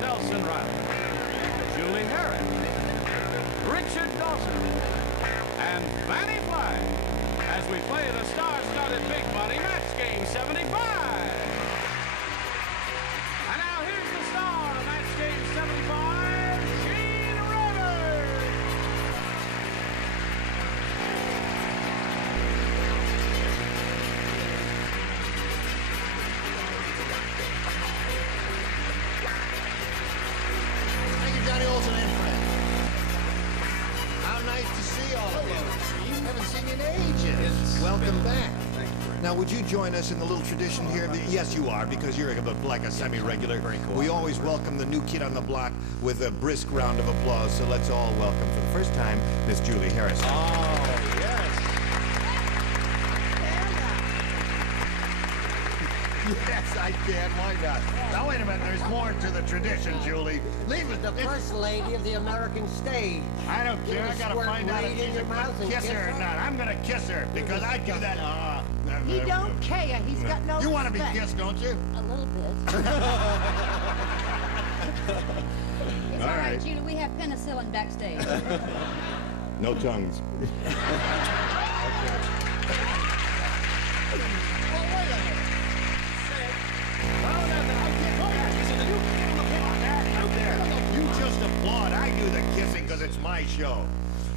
Dawson Reilly, Julie Harris, Richard Dawson, and Fannie Flagg as we play the star-studded big money match game 75. And now here's the star of match game 75, Gene Rivers. Johnny Olsen and friends. How nice to see all of you. Haven't seen you in ages. Welcome back. Now, would you join us in the little tradition here? Yes, you are, because you're like a semi-regular. Very cool. We always welcome the new kid on the block with a brisk round of applause. So let's all welcome for the first time Miss Julie Harris. Oh, yes. Yes, I can. Why not? Now, wait a minute. There's more to the tradition, Julie. Leave it. The first lady of the American stage. I don't care. I gotta find out if she's a kiss her or not. I'm gonna kiss her because I do that. He don't care. He's got no You want to be respect. kissed, don't you? A little bit. It's all right, Julie. We have penicillin backstage. No tongues. You just applaud. I do the kissing because it's my show.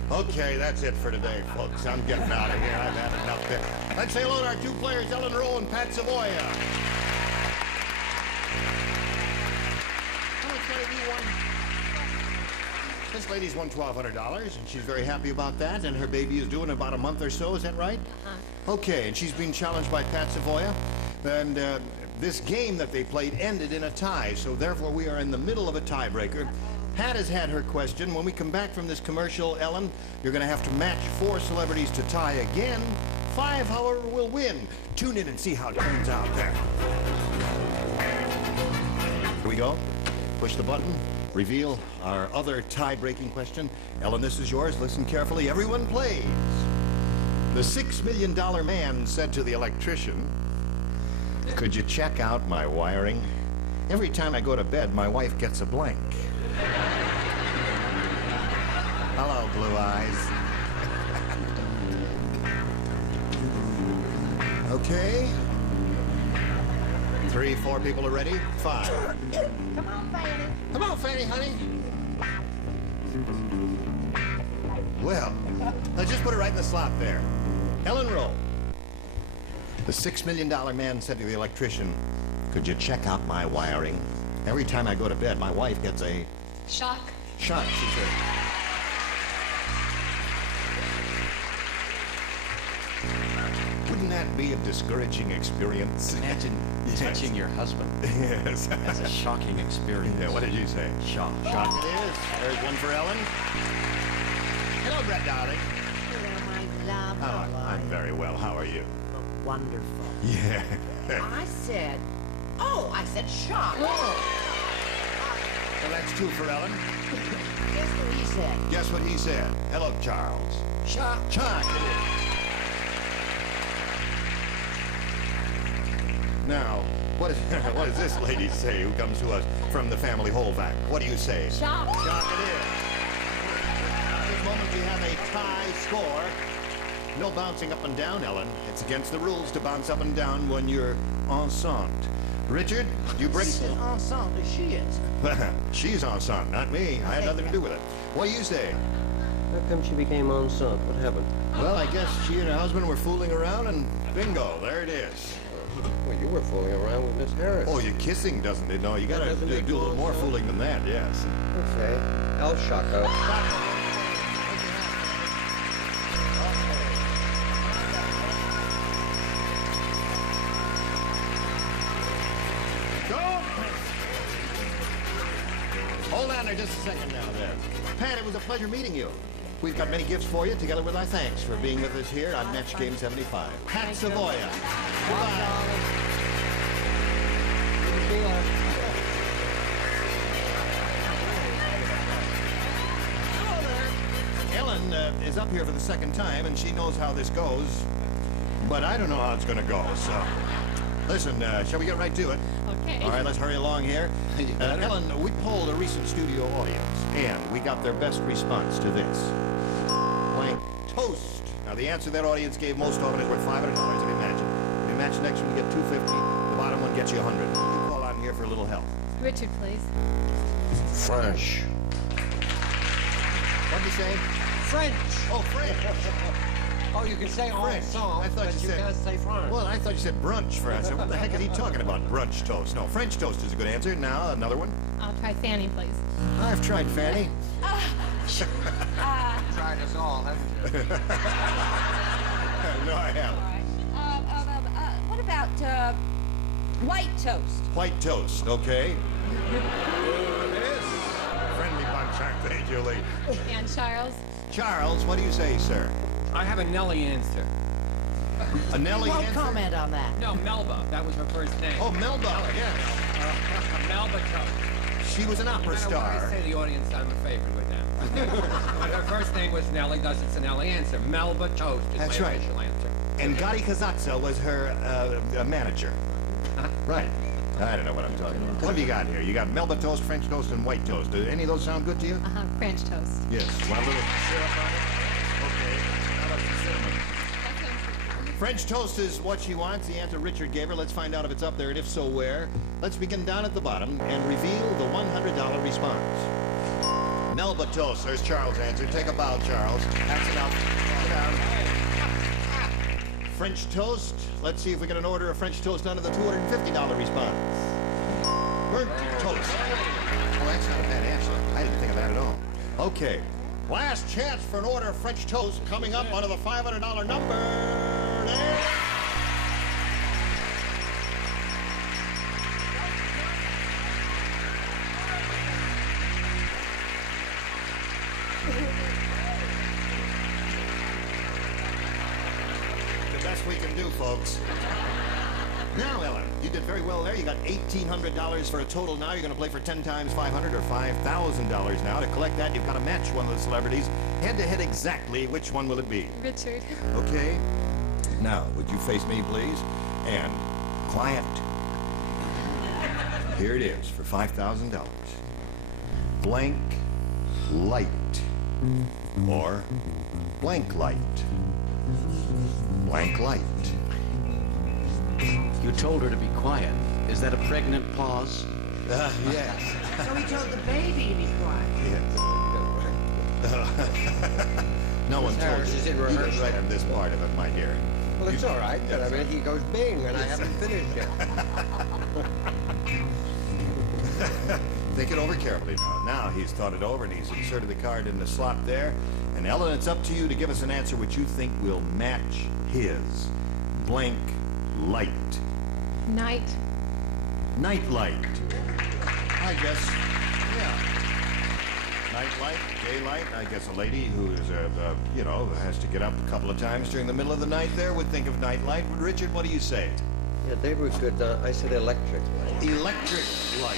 Okay, that's it for today, folks. I'm getting out of here. I've had enough there. Let's say hello to our two players, Ellen Rowe and Pat Savoya. How much money do you won? This lady's won $1,200, and she's very happy about that, and her baby is due in about a month or so. Is that right? Uh-huh. Okay, and she's being challenged by Pat Savoya, and this game that they played ended in a tie, so therefore we are in the middle of a tiebreaker. Pat has had her question. When we come back from this commercial, Ellen, you're going to have to match 4 celebrities to tie again. 5, however, will win. Tune in and see how it turns out there. Here we go. Push the button. Reveal our other tie-breaking question. Ellen, this is yours. Listen carefully. Everyone plays. The $6 million man said to the electrician, "Could you check out my wiring? Every time I go to bed, my wife gets a blank." Hello, Blue Eyes. Okay. 3, 4 people are ready. 5. Come on, Fannie. Come on, Fannie, honey. Well, let's just put it right in the slot there. Ellen Rowe. The $6 million man said to the electrician, "Could you check out my wiring? Every time I go to bed, my wife gets a..." Shock. "Shock," she said. Wouldn't that be a discouraging experience? Imagine touching your husband. Yes. That's a shocking experience. Yeah, what did you say? Shock. Shock it is. There's one for Ellen. Hello, Brett, darling. Hello, my love. How are I'm you? very well. How are you? Wonderful. Yeah. I said shock. Well, that's 2 for Ellen. Guess what he said? Guess what he said? Hello, Charles. Shock. Shock it is. Now, what does this lady say who comes to us from the family Holvac? What do you say? Shock. Shock it is. At this moment, we have a tie score. No bouncing up and down, Ellen. It's against the rules to bounce up and down when you're enceinte. Richard, do you break... She said ensemble. She is. She's enceinte, not me. I had nothing to do with it. What do you say? How come she became enceinte? What happened? Well, I guess she and her husband were fooling around, and bingo, there it is. Well, you were fooling around with Miss Harris. Oh, your kissing doesn't it? No, you gotta Doesn't it do a little more also? fooling than that, yes. Okay. El Shocko. Hold on there just a second now there. Pat, it was a pleasure meeting you. We've got many gifts for you, together with our thanks for being with us here on Match Game 75. Pat Savoya. Goodbye. is up here for the second time, and she knows how this goes. But I don't know how it's going to go, so... Listen, shall we get right to it? Okay. All right, let's hurry along here. Ellen, we polled a recent studio audience, and we got their best response to this. Blank toast. Now, the answer that audience gave most often is worth $500, if you match it. If you match the next one, you get $250. The bottom one gets you $100. You call out here for a little help. Richard, please. French. What'd you say? French. Oh, French. Oh, you can say French. ensemble, I thought but you said... can't say French. Well, I thought you said brunch for us. What the heck is he talking about, brunch toast? No, French toast is a good answer. Now, another one. I'll try Fannie, please. I've tried Fannie. Tried us all, haven't you? No, I haven't. All right. What about white toast? White toast, okay. Friendly bunch, aren't they, Julie? And Charles? Charles, what do you say, sir? I have a Nellie answer. A Nellie Won't answer? comment on that. No, Melba. That was her first name. Oh, Melba, yes. Melba Toast. She was an opera No matter what I star. say to the audience, I'm a favorite with them. But her first name was Nellie, thus it's a Nellie answer. Melba Toast is That's my right. official answer. And Gotti Kazatsa was her manager. Right. I don't know what I'm talking about. What have you got here? You got Melba toast, French toast, and white toast. Do any of those sound good to you? Uh-huh, French toast. Yes. Want a little syrup on it? Okay. How about some cinnamon? French toast is what she wants. The answer Richard gave her. Let's find out if it's up there, and if so, where. Let's begin down at the bottom and reveal the $100 response. Melba toast. There's Charles' answer. Take a bow, Charles. That's enough. Sit down. French toast. Let's see if we get an order of French toast under the $250 response. Burnt toast. Oh, that's not a bad answer. I didn't think of that at all. Okay. Last chance for an order of French toast coming up under the $500 number. There. The best we can do, folks. Now, Ellen, you did very well there. You got $1,800 for a total now. You're going to play for 10 times $500 or $5,000 now. To collect that, you've got to match one of the celebrities. Head-to-head exactly. Which one will it be? Richard. Okay. Now, would you face me, please? And quiet. Here it is for $5,000. Blank light. Or blank light. Blank light. You told her to be quiet. Is that a pregnant pause? Yes. So he told the baby to be quiet. No one Miss told Harris you. is in You didn't rehearsal. write on this part of it, my dear. Well, it's all right, but I mean, he goes bing, and I haven't finished yet. Think it over carefully now. Now he's thought it over and he's inserted the card in the slot there. And Ellen, it's up to you to give us an answer which you think will match his. Blank light. Night. Night light. I guess. Yeah. Night light, daylight. I guess a lady who is you know, has to get up a couple of times during the middle of the night there would think of night light. Richard, what do you say? Yeah, they were good. I said electric light. Electric light.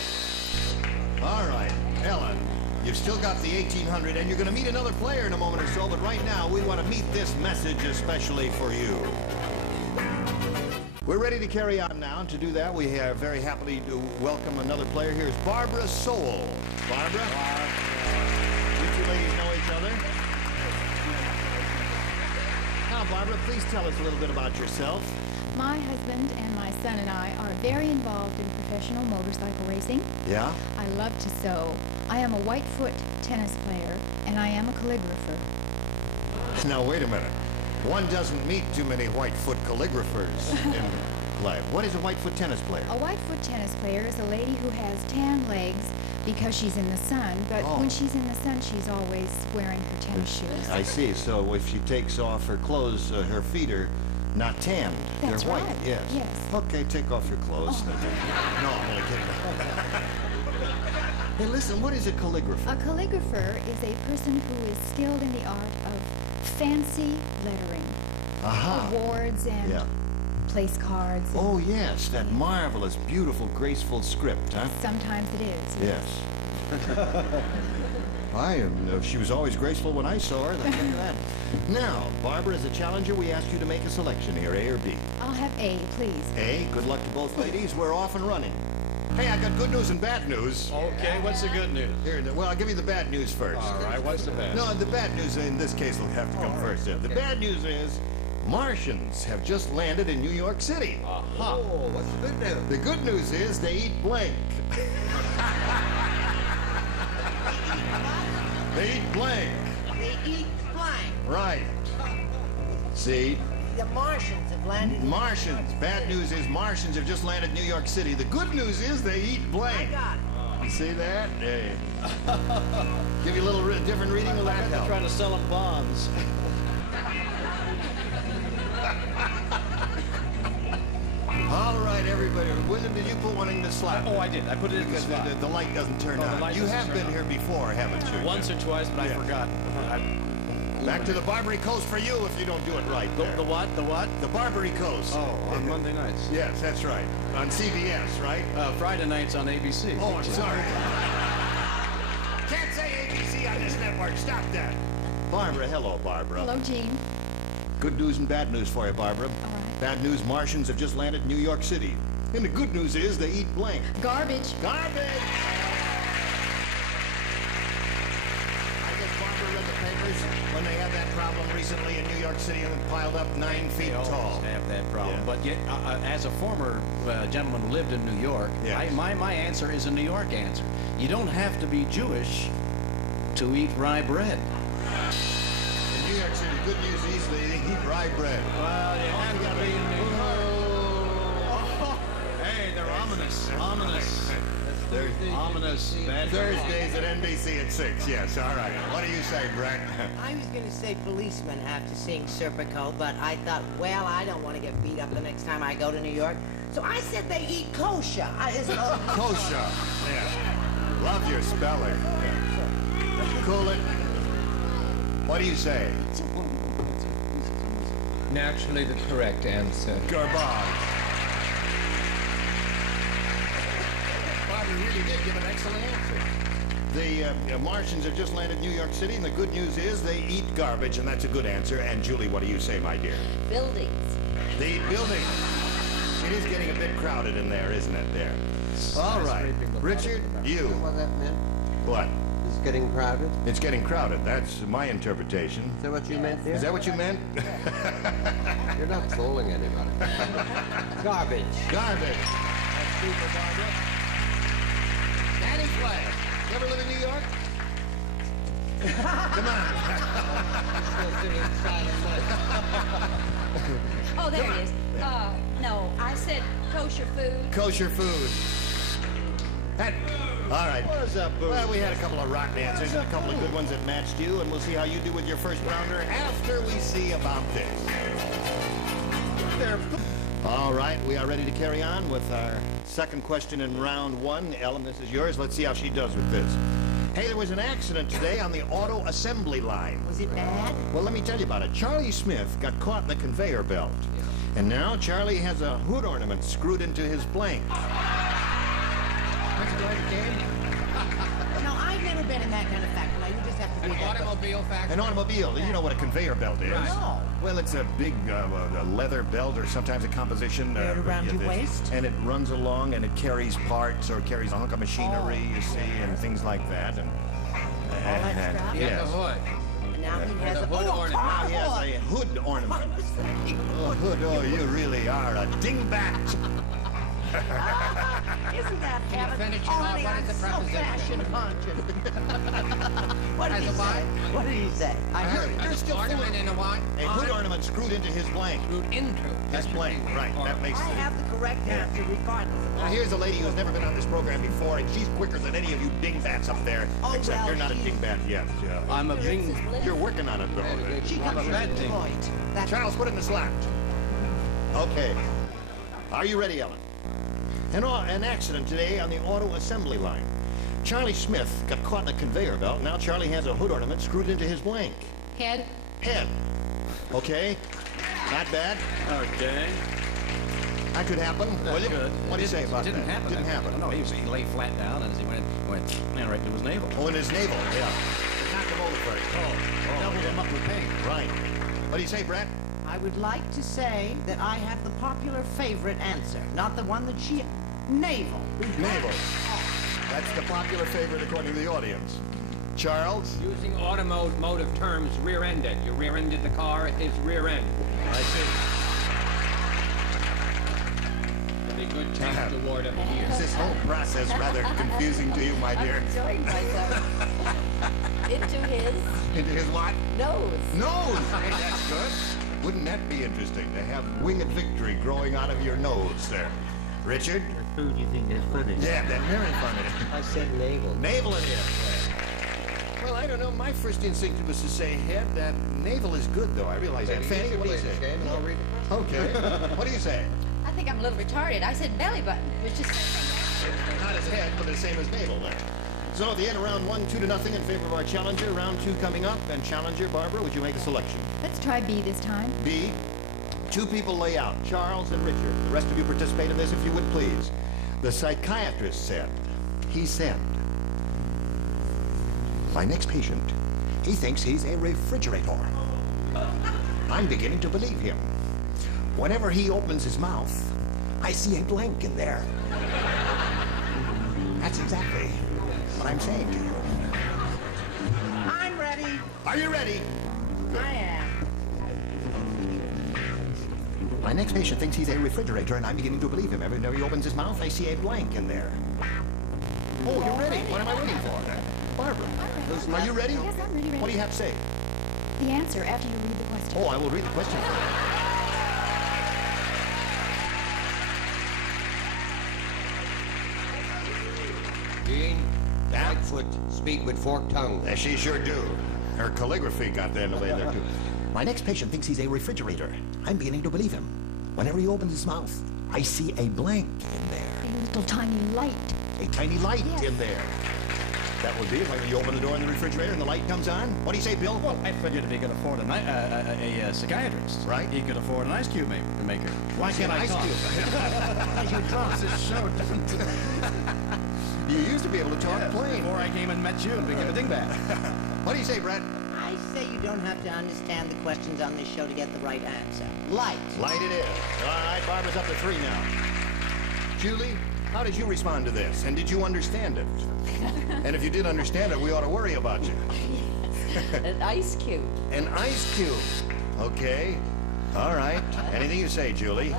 All right, Ellen, you've still got the $1,800, and you're going to meet another player in a moment or so, but right now we want to meet this message especially for you. We're ready to carry on now, and to do that, we are very happily to welcome another player. Here's Barbara Sowell. Barbara? You two ladies know each other? Now, Barbara, please tell us a little bit about yourself. My husband and my son and I are very involved in professional motorcycle racing. Yeah? I love to sew. I am a whitefoot tennis player, and I am a calligrapher. Now, wait a minute. One doesn't meet too many Whitefoot calligraphers in life. What is a Whitefoot tennis player? A whitefoot tennis player is a lady who has tan legs because she's in the sun, but when she's in the sun, she's always wearing her tennis shoes. I see. So if she takes off her clothes, her feet are not tanned. That's They're white. right. Yes. Yes. Okay, take off your clothes. No, I'm only kidding. Hey, listen, what is a calligrapher? A calligrapher is a person who is skilled in the art of fancy lettering. Aha. Awards and Yeah. place cards. And Oh, yes, that marvelous, beautiful, graceful script, huh? sometimes it is. Yes. She was always graceful when I saw her. Let's look at that. Now, Barbara, as a challenger, we ask you to make a selection here, A or B. I'll have A, please. A. Good luck to both ladies. We're off and running. Hey, I got good news and bad news. Okay, what's the good news? Here, well, I'll give you the bad news first. All right, what's the bad? No, the bad news in this case will have to come first. The bad news is Martians have just landed in New York City. Aha. Oh, what's the good news? The good news is they eat blank. They eat blank. They eat blank. Right. See? The Martians have landed. Martians. Bad news is Martians have just landed in New York City. The good news is they eat I blank. got it. You see that? Hey. Give you a little different reading. Will that help? Trying to sell them bonds. All right, everybody. William, did you put one in the slot? Oh, I did. I put it in the Because slot. the light doesn't turn Oh, the on. light You doesn't have turn been on. here before, haven't you? Once or twice, but I Yeah. forgot. Back to the Barbary Coast for you if you don't do it right. The, there. the what? The what? The Barbary Coast. Oh, on Monday nights. Yes, that's right. On CBS, right? Friday nights on ABC. Oh, I'm sorry. Can't say ABC on this network. Stop that. Barbara, hello, Barbara. Hello, Gene. Good news and bad news for you, Barbara. All right. Bad news, Martians have just landed in New York City. And the good news is they eat blank. Garbage. Garbage! I guess Barbara read the papers when they had that problem recently in New York City and it piled up 9 feet They always tall. have that problem. Yeah. But yet, as a former gentleman who lived in New York, Yes. my answer is a New York answer. You don't have to be Jewish to eat rye bread. In New York City, good news is they eat rye bread. Well, you have to be in New York. Hey, they're ominous. Ominous. Ominous. Bad Thursdays at NBC at 6. Yes, all right. What do you say, Brett? I was going to say policeman after seeing Serpico, but I thought, well, I don't want to get beat up the next time I go to New York. So I said they eat kosher. Kosher. Yeah. Love your spelling. Cool it. What do you say? Naturally, the correct answer. Garbage. Bobby really did give an excellent answer. The Martians have just landed in New York City, and the good news is they eat garbage, and that's a good answer. And Julie, what do you say, my dear? Buildings. They eat buildings. It is getting a bit crowded in there, isn't it, there? All right. Richard, you. What that meant? What? It's getting crowded. It's getting crowded. That's my interpretation. Is that what you meant, dear? Is that what you meant? You're not fooling anybody. Garbage. Garbage. That's super, Barbara. Fannie Flagg. You ever live in New York? Come on. Oh, there it is. No, I said kosher food. Kosher food. All right. What is that, boo? Well, we had a couple of rotten answers and a couple of good ones that matched you, and we'll see how you do with your first rounder after we see about this. All right, we are ready to carry on with our second question in round one. Ellen, this is yours. Let's see how she does with this. Hey, there was an accident today on the auto assembly line. Was it bad? Well, let me tell you about it. Charlie Smith got caught in the conveyor belt. And now Charlie has a hood ornament screwed into his blank. No, I've never been in that kind of factory. You just have to An be that. automobile factory. An automobile, you know what a conveyor belt is. No. Well, it's a big a leather belt or sometimes a composition. Wear it around your that- waist? And it runs along and it carries parts or carries a hunk of machinery, you see, and things like that. And, that stuff? He has yes. a hood. Now he has a a hood ornament. Now he has a hood ornament. Oh, hood, oh, you really are a dingbat. Isn't that heaven? finish it off? Honey, What I'm is the so preposition? fashion conscious. What did As he a say? what? What did he say? I heard You're it. still Ornament in a what? A hood ornament screwed into his blank. Screwed into. His blank, right. That makes I sense. have the correct answer regardless of Now, here's a lady who's never been on this program before, and she's quicker than any of you dingbats up there. Oh, except well, you're not a she's- dingbat yet. Yeah. I'm a bing. You're working on it, though. She comes a from bad thing. Detroit. That's Charles, put it in the slot. Okay. Are you ready, Ellen? An accident today on the auto assembly line. Charlie Smith got caught in a conveyor belt. Now Charlie has a hood ornament screwed into his blank. Head. Head. Okay. Not bad. Okay. That could happen. Will you? What do you say about that? It didn't happen. Didn't happen. No, he lay flat down, and as he went right to his navel. Oh, in his navel, yeah. It knocked him over first. Doubled him up with pain. Right. What do you say, Brett? I would like to say that I have the popular favorite answer, not the one that she... Navel. Navel. That's the popular favorite according to the audience. Charles? Using automotive terms, rear-ended. You rear-ended the car at his rear end. I see. A good taste award of the year. Is this whole process rather confusing to you, my dear? I'm enjoying myself. Into his Into his what? nose. Nose! Hey, that's good. Wouldn't that be interesting, to have winged victory growing out of your nose there? Richard? Who do you think is funny? Yeah, that very funny. I said navel. Navel it is. Well, I don't know. My first instinct was to say head. That navel is good, though. I realize that. Fannie, what do you say? I'll read it. Okay. What do you say? I think I'm a little retarded. I said belly button, which is... Not as head, but the same as navel then. So at the end of round 1, 2-0 in favor of our challenger. Round 2 coming up. And challenger, Barbara, would you make a selection? Let's try B this time. B. 2 people lay out, Charles and Richard. The rest of you participate in this if you would please. The psychiatrist said, my next patient, he thinks he's a refrigerator. I'm beginning to believe him. Whenever he opens his mouth, I see a blank in there. That's exactly what I'm saying to you. I'm ready. Are you ready? I am. My next patient thinks he's a refrigerator, and I'm beginning to believe him. Every time he opens his mouth, I see a blank in there. Oh, you're ready. What am I waiting for? Barbara, are you ready? Yes, I'm ready. What do you have to say? The answer after you read the question. Oh, I will read the question. Gene, Lightfoot speak with forked tongue. She sure do. Her calligraphy got in the way there, too. My next patient thinks he's a refrigerator. I'm beginning to believe him. Whenever he opens his mouth, I see a blank in there. A little tiny light. A tiny light Yes. in there. That would be when you open the door in the refrigerator and the light comes on. What do you say, Bill? Well, I figured if he could afford a psychiatrist, Right. he could afford an ice cube maker. Why can't I Ice talk? cube. Because you drunk. This show doesn't... You used to be able to talk plain. Before I came and met you and became a dingbat. What do you say, Brett? I say you don't have to understand the questions on this show to get the right answer. Light. Light it is. All right, Barbara's up to 3 now. Julie, how did you respond to this? And did you understand it? And if you did understand it, we ought to worry about you. An ice cube. An ice cube. Okay. All right. Anything you say, Julie.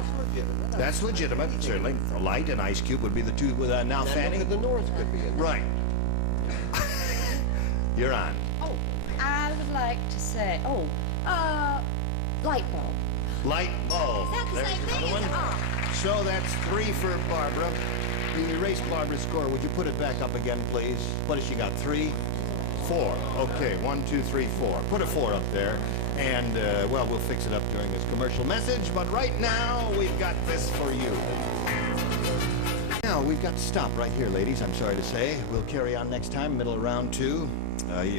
That's legitimate, certainly. A light and ice cube would be the two. Now, Fannie. Look at the north could be in there. Right. You're on. Oh, I would like to say, light bulb. Light bulb. Is that the There's same thing? another Is it? one. So that's 3 for Barbara. You erased Barbara's score. Would you put it back up again, please? What has she got? 3? 4. Okay, 1, 2, 3, 4. Put a 4 up there. And, well, we'll fix it up during this commercial message. But right now, we've got this for you. Now, we've got to stop right here, ladies. I'm sorry to say. We'll carry on next time, middle of round 2.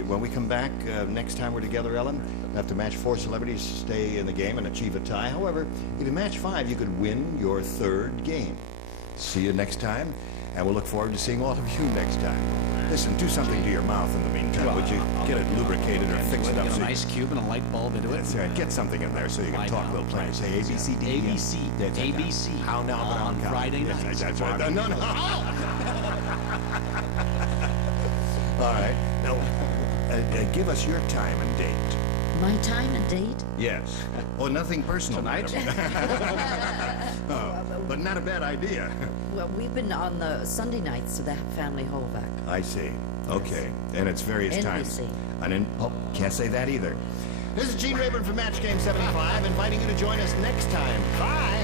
When we come back, next time we're together, Ellen, we'll have to match 4 celebrities to stay in the game and achieve a tie. However, if you match 5, you could win your 3rd game. See you next time, and we'll look forward to seeing all of you next time. Listen, do something to your mouth in the meantime. Well, would you get it lubricated or fix it up? Get So an ice cube and a light bulb into it. that's right. Get something in there so you can talk a little plain. Say A, B, C, D. ABC. That's it. ABC. How now? On Friday Yes, nights. that's right. No. All right. Now, give us your time and date. My time and date? Yes. Oh, nothing personal. Tonight? Oh, but not a bad idea. Well, we've been on the Sunday nights to the family Holback. I see. Okay. And it's various times. NBC. Can't say that either. This is Gene Rayburn from Match Game 75, inviting you to join us next time. Bye.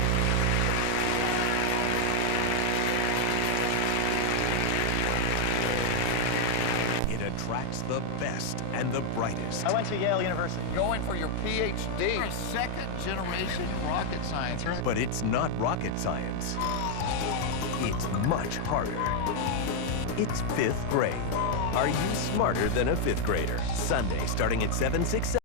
It attracts the best and the brightest. I went to Yale University. Going for your PhD. You're a second-generation rocket science, right? But it's not rocket science. It's much harder. It's 5th grade. Are you smarter than a 5th grader? Sunday starting at 7, 6, 7.